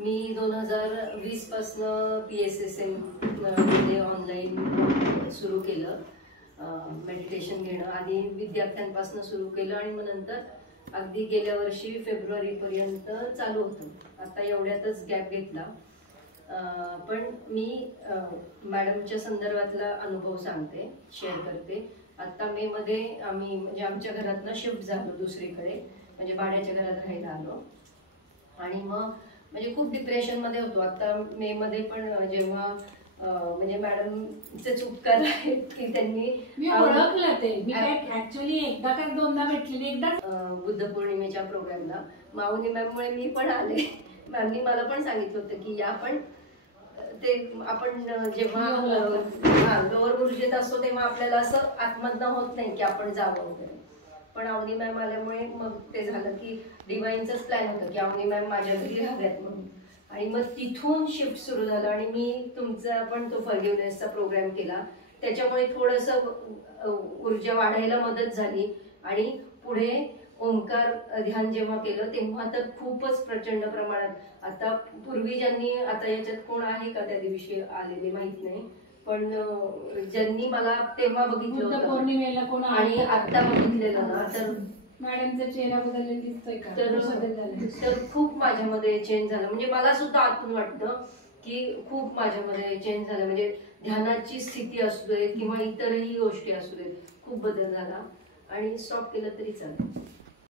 मी 2020 पासून PSSM मध्ये online सुरू केलं. मेडिटेशन घेणं आधी विद्यार्थ्यांपासून सुरू केलं आणि मग नंतर अगदी गेल्या वर्षी फेब्रुवारीपर्यंत चालू होतं. आता एवढ्यातच गॅप घेतला. पण मी मॅडमच्या संदर्भातला अनुभव सांगते, शेअर करते. आता मे मध्ये आम्ही म्हणजे आमच्या घरातनं शिफ्ट झालो दुसरीकडे, म्हणजे भाड्याच्या घरात राहायला आलो आणि मग म्हणजे खूप डिप्रेशनमध्ये होतो. आता मे मध्ये पण जेव्हा म्हणजे मॅडमचेच उपकार आहेत की त्यांनी मी ओळखलं ते. मी ऍक्च्युअली एकदा काय दोनदा भेटलेली. एकदा बुद्ध पौर्णिमेच्या प्रोग्रामला माऊनी मॅममुळे मी पण आले. मॅमनी मला पण सांगितलं होतं की या पण ते आपण जेव्हा लोअर ऊर्जेत असतो तेव्हा आपल्याला असं आत्मज्ञ होत नाही की आपण जावं वगैरे. पण अवनी मॅम आल्यामुळे मग ते झालं की डिवाइनचंच प्लॅन होतं की अवनी मॅम माझ्या घरी राहाव्यात म्हणून. आणि मग तिथून शिफ्ट सुरू झालं आणि मी तुमचा पण तो फॉरगिवनेसचा प्रोग्राम केला. त्याच्यामुळे थोडंसं ऊर्जा वाढायला मदत झाली. आणि पुढे ओंकार ध्यान जेव्हा केलं तेव्हा तर खूपच प्रचंड प्रमाणात. आता पूर्वी ज्यांनी, आता याच्यात कोण आहे का त्या दिवशी आलेले माहित नाही, पण ज्यांनी मला तेव्हा बघितलं पौर्णिमेला कोण आणि आता बघितलेलं ना, तर मॅडमचा चेहरा बदललेला दिसतोय का? तर खूप माझ्यामध्ये चेंज झालं. म्हणजे मला सुद्धा आतून वाटतं की खूप माझ्यामध्ये चेंज झालं. म्हणजे ध्यानाची स्थिती असू दे किंवा इतरही गोष्टी असू देत, खूप बदल झाला. आणि स्टॉप केलं तरी चालेल.